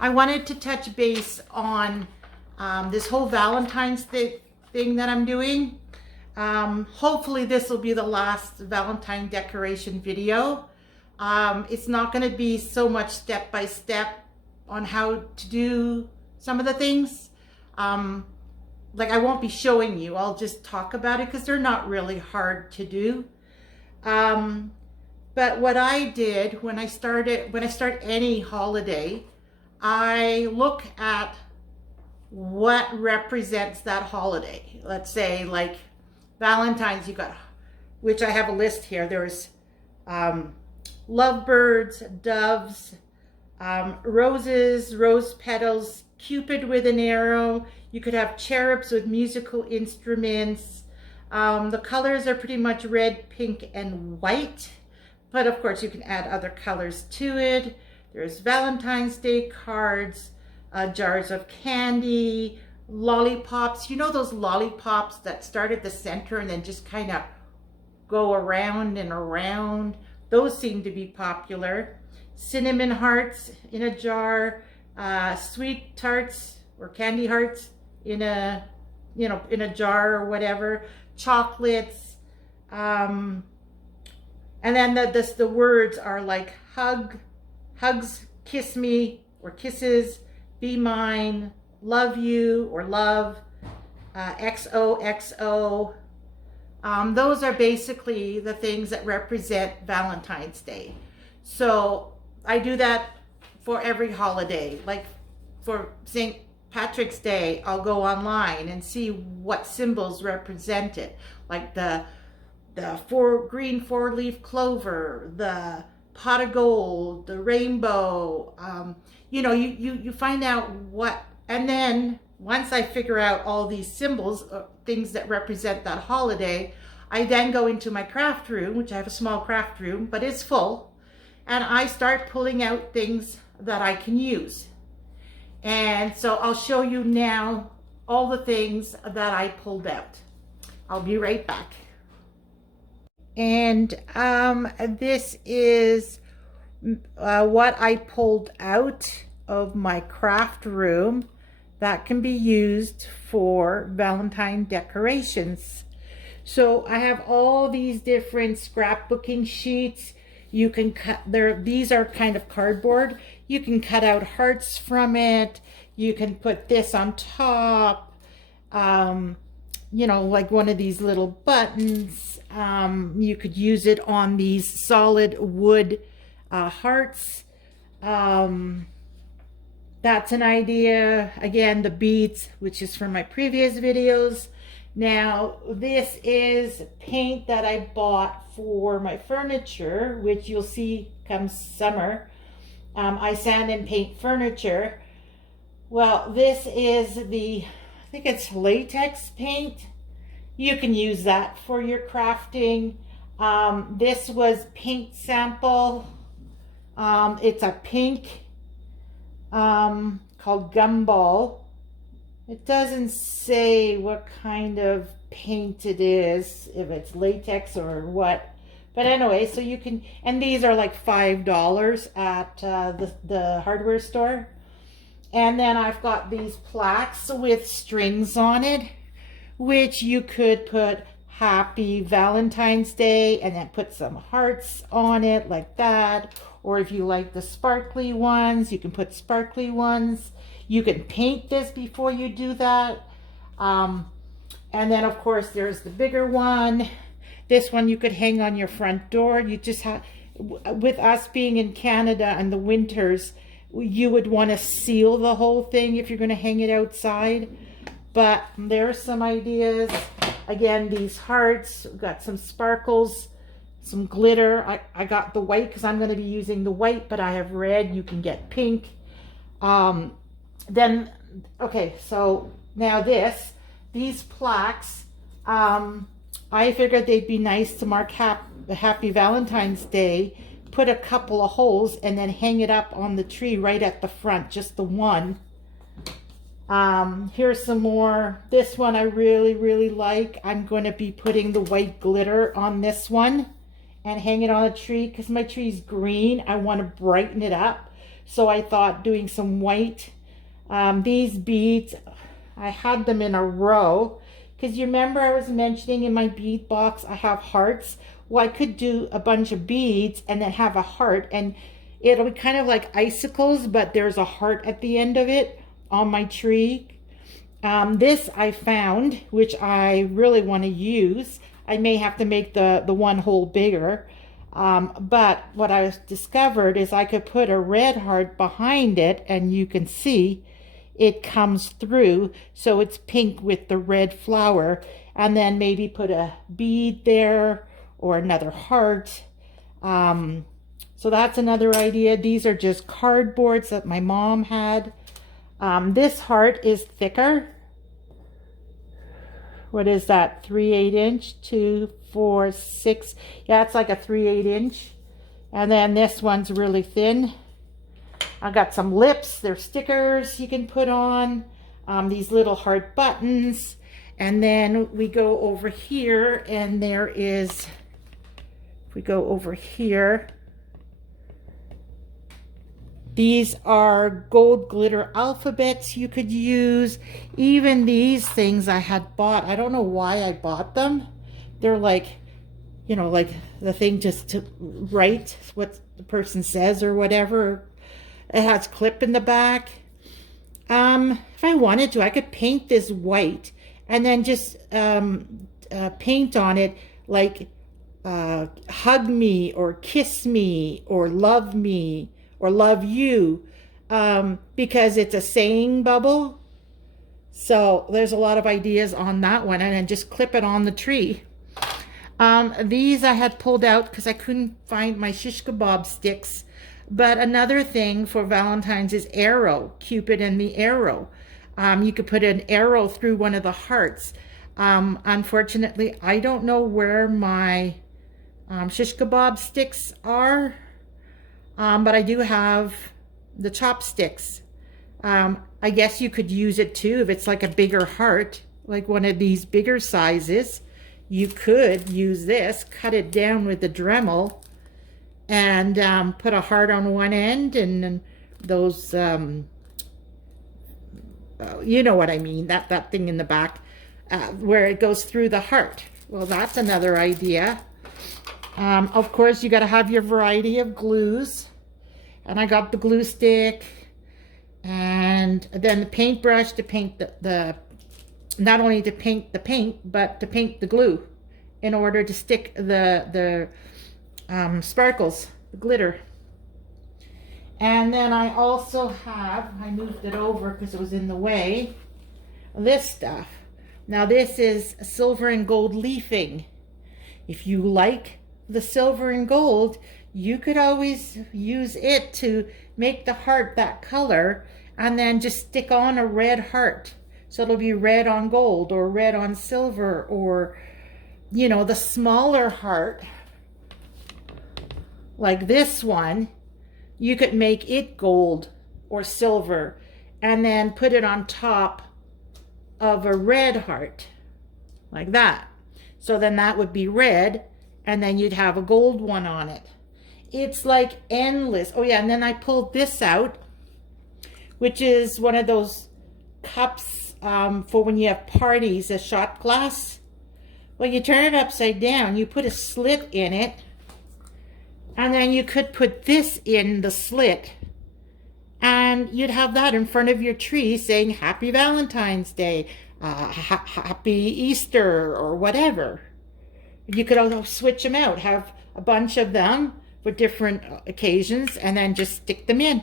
I wanted to touch base on this whole Valentine's thing that I'm doing. Hopefully this will be the last Valentine decoration video. It's not going to be so much step by step on how to do some of the things. Like I won't be showing you, I'll just talk about it because they're not really hard to do. But what I did when I start any holiday, I look at what represents that holiday. Let's say like Valentine's, you got, which I have a list here. There's lovebirds, doves, roses, rose petals, Cupid with an arrow. You could have cherubs with musical instruments. The colors are pretty much red, pink, and white. But of course you can add other colors to it. There's Valentine's Day cards, jars of candy, lollipops. You know those lollipops that start at the center and then just kind of go around and around? Those seem to be popular. Cinnamon hearts in a jar, sweet tarts or candy hearts in a, in a jar or whatever, chocolates, and then the words are like hugs, kiss me or kisses, be mine, love you or love, XOXO. Those are basically the things that represent Valentine's Day. So I do that for every holiday. Like for St. Patrick's Day, I'll go online and see what symbols represent it. Like the green four-leaf clover, the pot of gold, the rainbow. You find out what, and then once I figure out all these symbols, things that represent that holiday, I then go into my craft room, which I have a small craft room, but it's full, and I start pulling out things that I can use. And so I'll show you now all the things that I pulled out. I'll be right back. And this is what I pulled out of my craft room that can be used for Valentine decorations. So I have all these different scrapbooking sheets. You can cut these are kind of cardboard. You can cut out hearts from it. You can put this on top, like one of these little buttons. You could use it on these solid wood hearts. That's an idea. Again, the beads, which is from my previous videos. Now, this is paint that I bought for my furniture, which you'll see comes summer. I sand and paint furniture. Well, this is I think it's latex paint. You can use that for your crafting. This was paint sample. It's a pink called Gumball. It doesn't say what kind of paint it is, if it's latex or what. But anyway, so you can, and these are like $5 at the hardware store. And then I've got these plaques with strings on it, which you could put Happy Valentine's Day and then put some hearts on it like that. Or if you like the sparkly ones, you can put sparkly ones. You can paint this before you do that. And then of course there's the bigger one. This one you could hang on your front door. You just have, with us being in Canada and the winters, you would want to seal the whole thing if you're going to hang it outside. But there's some ideas. Again, these hearts, got some sparkles, some glitter. I got the white because I'm going to be using the white, but I have red. You can get pink. Then, okay, so now these plaques, I figured they'd be nice to mark Happy Valentine's Day, put a couple of holes, and then hang it up on the tree right at the front, just the one. Here's some more. This one I really, really like. I'm going to be putting the white glitter on this one and hang it on a tree because my tree's green. I want to brighten it up. So I thought doing some white. These beads, I had them in a row because you remember I was mentioning in my bead box I have hearts. Well, I could do a bunch of beads and then have a heart, and it'll be kind of like icicles, but there's a heart at the end of it on my tree. This I found, which I really want to use. I may have to make the one hole bigger. But what I discovered is I could put a red heart behind it, and you can see it comes through. So it's pink with the red flower, and then maybe put a bead there or another heart. So that's another idea. These are just cardboards that my mom had. This heart is thicker. What is that? 3/8 inch, 2, 4, 6. Yeah, it's like a 3/8 inch. And then this one's really thin. I got some lips. They're stickers you can put on. These little heart buttons. And then we go over here, and there is, if we go over here, these are gold glitter alphabets you could use. Even these things I had bought. I don't know why I bought them. They're like, you know, like the thing just to write what the person says or whatever. It has clip in the back. If I wanted to, I could paint this white and then just paint on it like hug me or kiss me or love me or love you, because it's a saying bubble. So there's a lot of ideas on that one, and then just clip it on the tree. These I had pulled out because I couldn't find my shish kebab sticks. But another thing for Valentine's is arrow, Cupid and the arrow. You could put an arrow through one of the hearts. Unfortunately, I don't know where my shish kebab sticks are. But I do have the chopsticks. I guess you could use it too if it's like a bigger heart, like one of these bigger sizes. You could use this, cut it down with the Dremel, and put a heart on one end, and those, you know what I mean, that thing in the back, where it goes through the heart. Well, that's another idea. Of course, you got to have your variety of glues. And I got the glue stick, and then the paintbrush to paint the not only to paint the paint, but to paint the glue in order to stick the sparkles, the glitter. And then I also have, I moved it over because it was in the way, this stuff. Now this is silver and gold leafing. If you like the silver and gold, you could always use it to make the heart that color, and then just stick on a red heart. So it'll be red on gold or red on silver, or, you know, the smaller heart, like this one, you could make it gold or silver and then put it on top of a red heart, like that. So then that would be red, and then you'd have a gold one on it. It's like endless. Oh yeah, and then I pulled this out, which is one of those cups for when you have parties, a shot glass. Well, you turn it upside down, you put a slit in it, and then you could put this in the slit, and you'd have that in front of your tree saying Happy Valentine's Day, Happy Easter, or whatever. You could also switch them out, have a bunch of them for different occasions, and then just stick them in.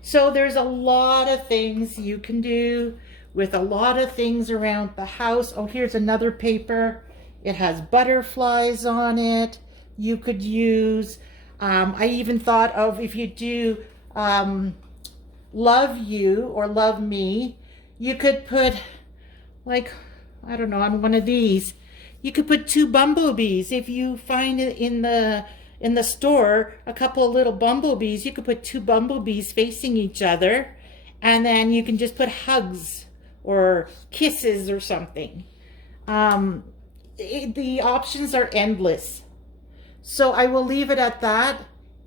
So there's a lot of things you can do with a lot of things around the house. Oh, here's another paper. It has butterflies on it. You could use, I even thought of, if you do love you or love me, you could put, like, I don't know, on one of these, you could put 2 bumblebees. If you find it in the store, a couple of little bumblebees, you could put 2 bumblebees facing each other, and then you can just put hugs or kisses or something. The options are endless. So I will leave it at that,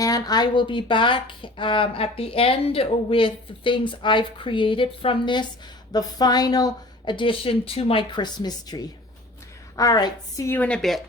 and I will be back at the end with the things I've created from this, the final addition to my Christmas tree. All right, see you in a bit.